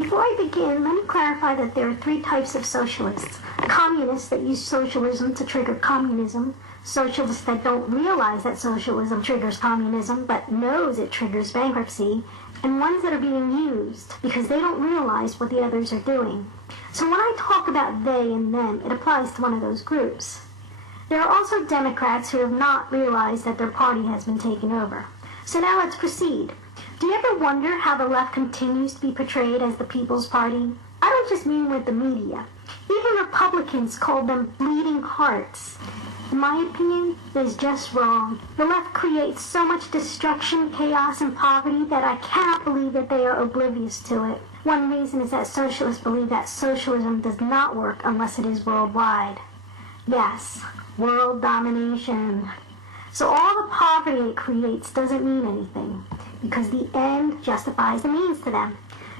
Before I begin, let me clarify that there are three types of socialists. Communists that use socialism to trigger communism. Socialists that don't realize that socialism triggers communism, but knows it triggers bankruptcy. And ones that are being used because they don't realize what the others are doing. So when I talk about they and them, it applies to one of those groups. There are also Democrats who have not realized that their party has been taken over. So now let's proceed. Do you ever wonder how the left continues to be portrayed as the People's Party? I don't just mean with the media. Even Republicans call them bleeding hearts. In my opinion, it is just wrong. The left creates so much destruction, chaos, and poverty that I cannot believe that they are oblivious to it. One reason is that socialists believe that socialism does not work unless it is worldwide. Yes, world domination. So all the poverty it creates doesn't mean anything, because the end justifies the means to them.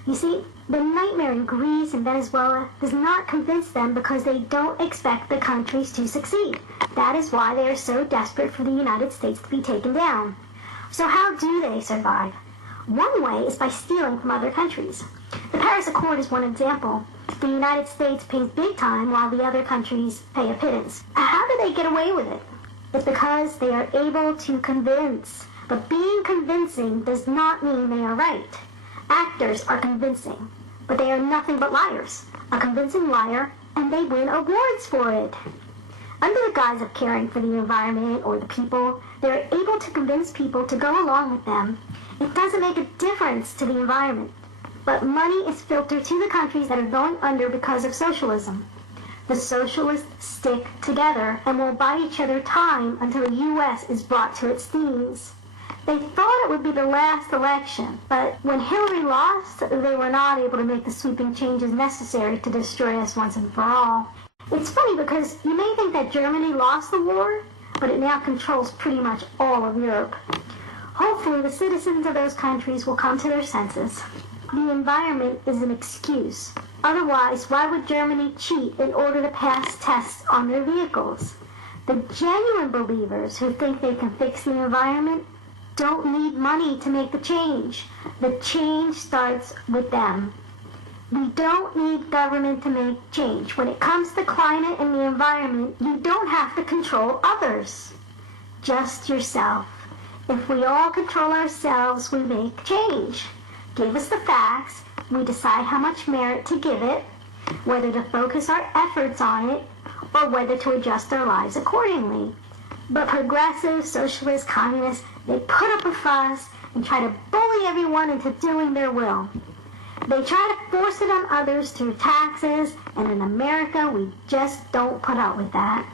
You see, the nightmare in Greece and Venezuela does not convince them because they don't expect the countries to succeed. That is why they are so desperate for the United States to be taken down. So how do they survive? One way is by stealing from other countries. The Paris Accord is one example. The United States pays big time while the other countries pay a pittance. How do they get away with it? It's because they are able to convince. But being convincing does not mean they are right. Actors are convincing, but they are nothing but liars. A convincing liar, and they win awards for it. Under the guise of caring for the environment or the people, they are able to convince people to go along with them. It doesn't make a difference to the environment, but money is filtered to the countries that are going under because of socialism. The socialists stick together and will buy each other time until the U.S. is brought to its knees. They thought it would be the last election, but when Hillary lost, they were not able to make the sweeping changes necessary to destroy us once and for all. It's funny because you may think that Germany lost the war, but it now controls pretty much all of Europe. Hopefully the citizens of those countries will come to their senses. The environment is an excuse. Otherwise, why would Germany cheat in order to pass tests on their vehicles? The genuine believers who think they can fix the environment don't need money to make the change. The change starts with them. We don't need government to make change. When it comes to climate and the environment, you don't have to control others. Just yourself. If we all control ourselves, we make change. Give us the facts, we decide how much merit to give it, whether to focus our efforts on it, or whether to adjust our lives accordingly. But progressives, socialists, communists, they put up a fuss and try to bully everyone into doing their will. They try to force it on others through taxes, and in America, we just don't put up with that.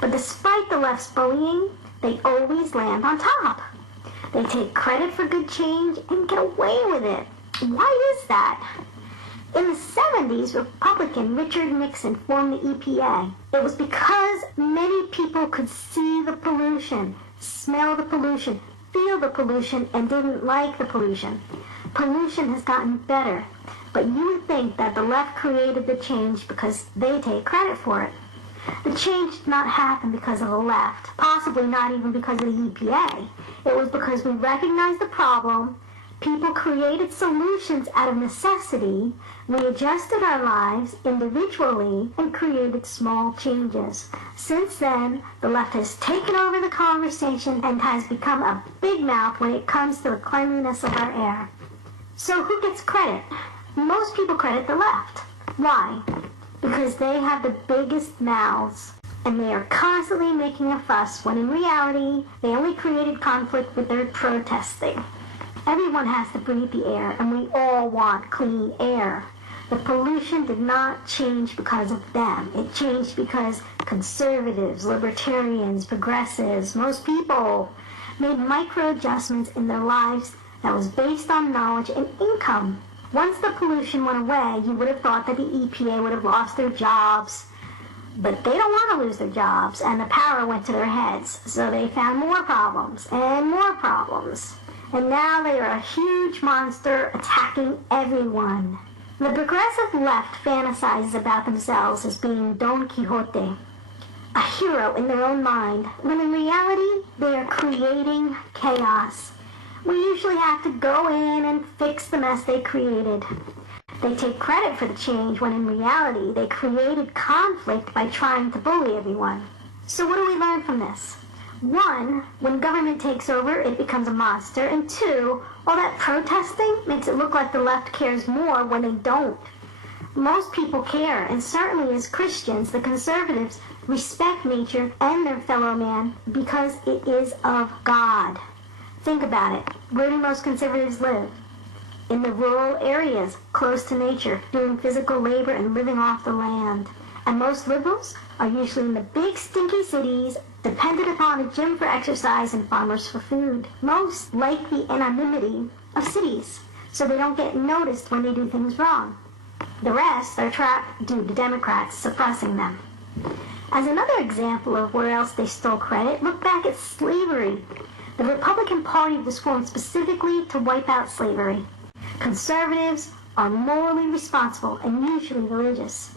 But despite the left's bullying, they always land on top. They take credit for good change and get away with it. Why is that? In the 70s, Republican Richard Nixon formed the EPA. It was because many people could see the pollution, smell the pollution, feel the pollution, and didn't like the pollution. Pollution has gotten better, but you would think that the left created the change because they take credit for it. The change did not happen because of the left, possibly not even because of the EPA. It was because we recognized the problem, people created solutions out of necessity, we adjusted our lives individually, and created small changes. Since then, the left has taken over the conversation and has become a big mouth when it comes to the cleanliness of our air. So who gets credit? Most people credit the left. Why? Because they have the biggest mouths, and they are constantly making a fuss when in reality, they only created conflict with their protesting. Everyone has to breathe the air, and we all want clean air. The pollution did not change because of them. It changed because conservatives, libertarians, progressives, most people made micro adjustments in their lives that was based on knowledge and income. Once the pollution went away, you would have thought that the EPA would have lost their jobs. But they don't want to lose their jobs, and the power went to their heads. So they found more problems, and more problems. And now they are a huge monster attacking everyone. The progressive left fantasizes about themselves as being Don Quixote, a hero in their own mind, when in reality, they are creating chaos. We usually have to go in and fix the mess they created. They take credit for the change when in reality they created conflict by trying to bully everyone. So what do we learn from this? 1, when government takes over, it becomes a monster. And 2, all that protesting makes it look like the left cares more when they don't. Most people care, and certainly as Christians, the conservatives respect nature and their fellow man because it is of God. Think about it. Where do most conservatives live? In the rural areas, close to nature, doing physical labor and living off the land. And most liberals are usually in the big stinky cities, dependent upon a gym for exercise and farmers for food. Most like the anonymity of cities, so they don't get noticed when they do things wrong. The rest are trapped due to Democrats suppressing them. As another example of where else they stole credit, look back at slavery. The Republican Party was formed specifically to wipe out slavery. Conservatives are morally responsible and usually religious.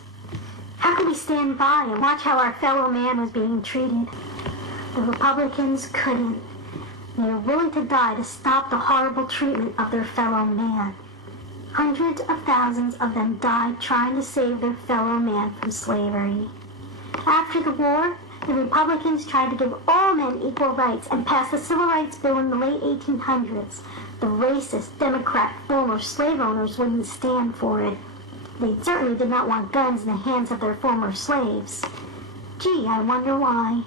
How could we stand by and watch how our fellow man was being treated? The Republicans couldn't. They were willing to die to stop the horrible treatment of their fellow man. Hundreds of thousands of them died trying to save their fellow man from slavery. After the war, the Republicans tried to give all men equal rights and passed the Civil Rights Bill in the late 1800s. The racist, Democrat, former slave owners wouldn't stand for it. They certainly did not want guns in the hands of their former slaves. Gee, I wonder why.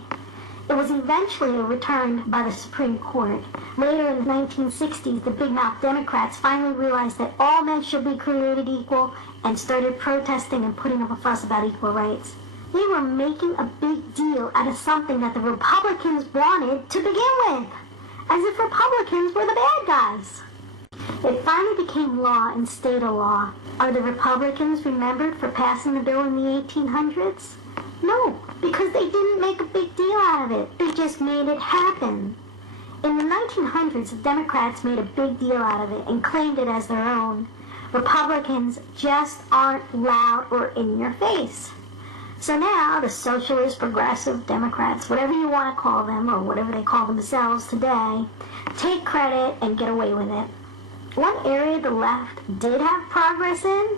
It was eventually overturned by the Supreme Court. Later in the 1960s, the big-mouth Democrats finally realized that all men should be created equal and started protesting and putting up a fuss about equal rights. They were making a big deal out of something that the Republicans wanted to begin with, as if Republicans were the bad guys. It finally became law and stayed a law. Are the Republicans remembered for passing the bill in the 1800s? No, because they didn't make a big deal out of it. They just made it happen. In the 1900s, the Democrats made a big deal out of it and claimed it as their own. Republicans just aren't loud or in your face. So now the socialist, progressive Democrats, whatever you want to call them, or whatever they call themselves today, take credit and get away with it. One area the left did have progress in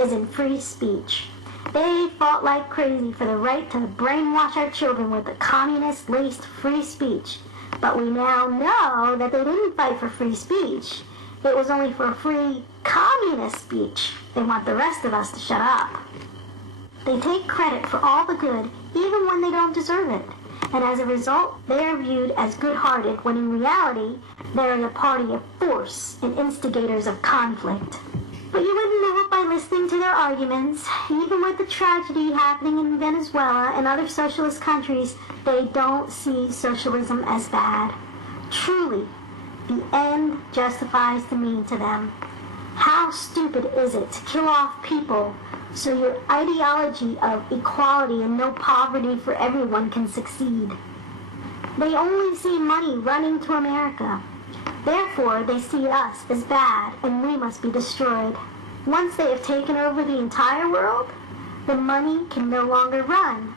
is in free speech. They fought like crazy for the right to brainwash our children with the communist-laced free speech. But we now know that they didn't fight for free speech. It was only for free communist speech. They want the rest of us to shut up. They take credit for all the good, even when they don't deserve it. And as a result, they are viewed as good-hearted, when in reality, they are a party of force and instigators of conflict. But you wouldn't know it by listening to their arguments. Even with the tragedy happening in Venezuela and other socialist countries, they don't see socialism as bad. Truly, the end justifies the means to them. How stupid is it to kill off people so your ideology of equality and no poverty for everyone can succeed? They only see money running to America. Therefore, they see us as bad and we must be destroyed. Once they have taken over the entire world, the money can no longer run.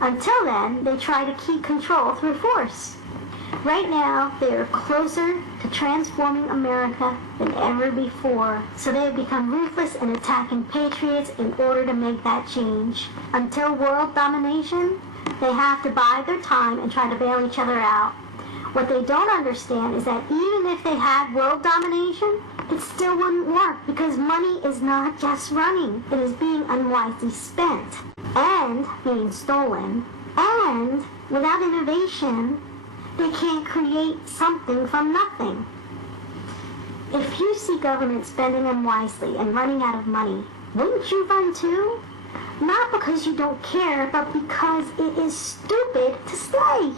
Until then, they try to keep control through force. Right now, they are closer to transforming America than ever before, so they have become ruthless in attacking patriots in order to make that change. Until world domination, they have to bide their time and try to bail each other out. What they don't understand is that even if they had world domination, it still wouldn't work because money is not just running. It is being unwisely spent and being stolen. And without innovation, they can't create something from nothing. If you see government spending unwisely and running out of money, wouldn't you run too? Not because you don't care, but because it is stupid to stay.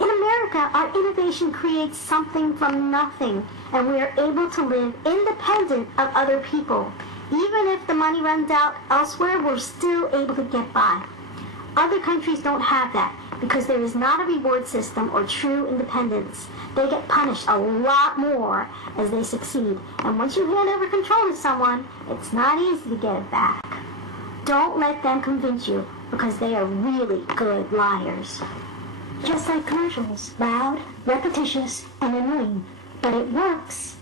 In America, our innovation creates something from nothing, and we are able to live independent of other people. Even if the money runs out elsewhere, we're still able to get by. Other countries don't have that because there is not a reward system or true independence. They get punished a lot more as they succeed, and once you hand over control to someone, it's not easy to get it back. Don't let them convince you, because they are really good liars. Just like commercials, loud, repetitious, and annoying, but it works.